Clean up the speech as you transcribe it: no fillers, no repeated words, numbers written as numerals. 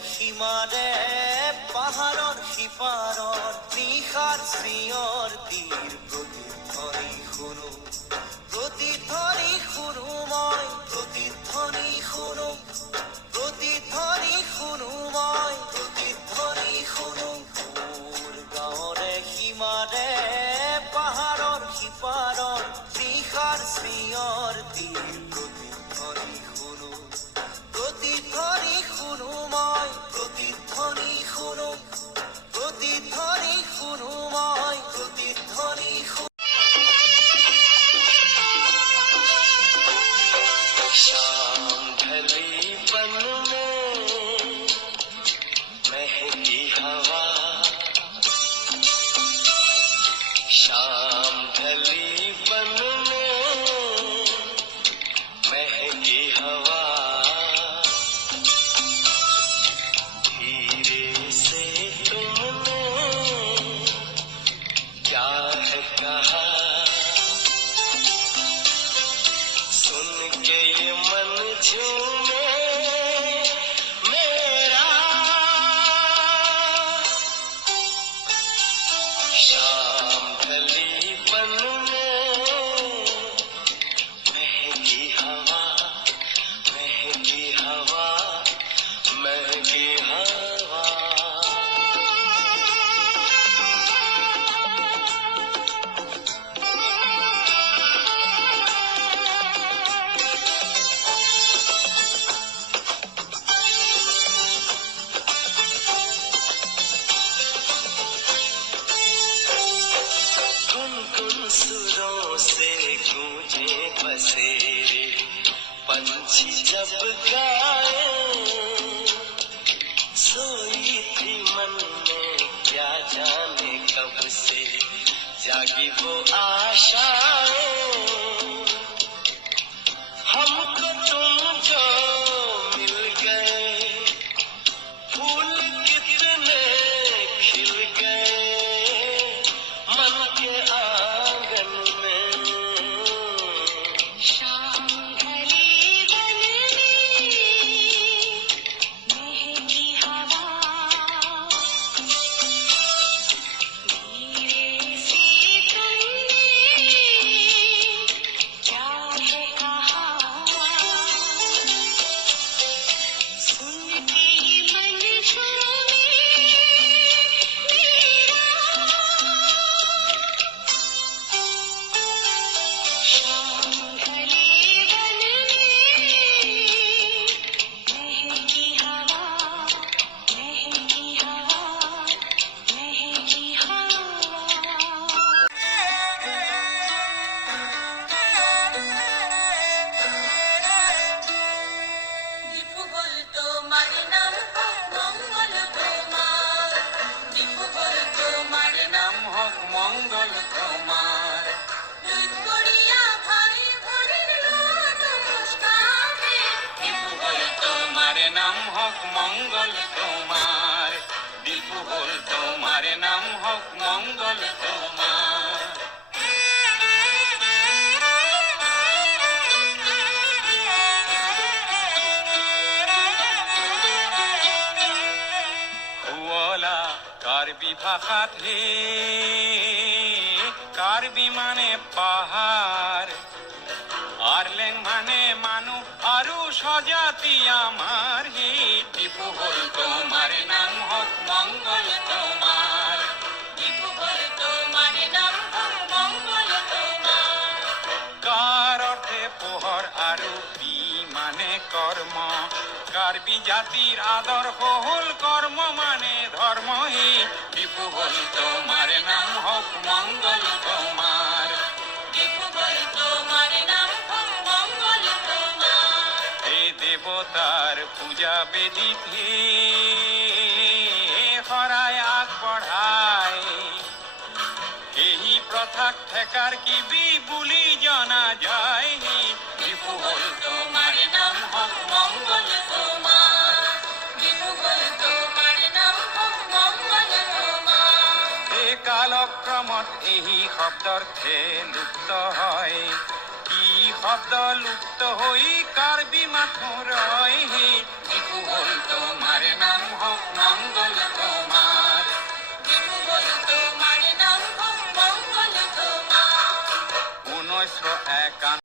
সীমাৰে পাহাৰৰ সিপাৰৰ নিশাৰ চিঞৰ তীৰ প্ৰতিধ্বনি শুনো মই প্ৰতিধ্বনি শুনো মই প্ৰতিধ্বনি শুনো মোৰ গাঁৱৰে সীমাৰে পাহাৰৰ সিপাৰৰ নিশাৰ চিঞৰ তীৰ প্ৰতিধ্বনি শুনো মই প্ৰতিধ্বনি শুনো মই প্ৰতিধ্বনি শুনো शाम ढली बन में महकी हवा शाम ढली बन में महकी हवा धीरे से तुमने क्या है कहा सुन के ये मन झूमे मेरा शाम ढली बन में महकी हवा महकी हवा महकी हवा सुरों से गूंजे बसेरे पंछी जब गाए सोई थी मन में क्या जाने कब से जागी वो आशाएं हमको तुम जो मिल गए फूल कितने खिल गए मन के आंगन में शाम ढली बन में महकी हवा धीरे से तुमने क्या है कहा सुन के ये मन झूमे मेरा शाम ढली बन में महकी हवा महकी हवा महकी हवा দীপু বল তোমার নাম হোক মঙ্গল তোমার দীপু বল তোমার নাম হোক মঙ্গল তোমার দুই করিয়া ভাই ভরির নমস্কারে দীপু বল তোমার নাম হোক মঙ্গল তোমার দীপু বল তোমার নাম হোক মঙ্গল তোমার হুয়লা কার্বি ভাষাত হে কার্বি মানে পাহাড় আরলেং মানে মানু আরু স্বজাতি আমার হে দীপু বল তোমার নাম হোক মঙ্গল তোমার দীপু বল তোমার নাম হোক মঙ্গল তোমার কার অর্থে পোহর আরু বি মানে কর্ম কার্বি জাতির আদর্শ হল কর্ম মানে ধর্ম হে দীপু বল তোমার নাম হোক মঙ্গল তোমার দীপু বল তোমার নাম হোক মঙ্গল তোমার হে দেবতার পূজা বেদিতে হরায় আগ বঢ়ায় এই প্রথাক ঠেকার কি বি বুলি জনা যায় হে দীপু বল তোমার নাম হোক মঙ্গল তোমার দীপু বল তোমার নাম হোক মঙ্গল তোমার এ কালক্রমত এই শব্দৰ্থে লুপ্ত হয় কি শব্দ লুপ্ত হৈ কাৰ্বি মাথো ৰয় হে দীপু বল তোমাৰ নাম কান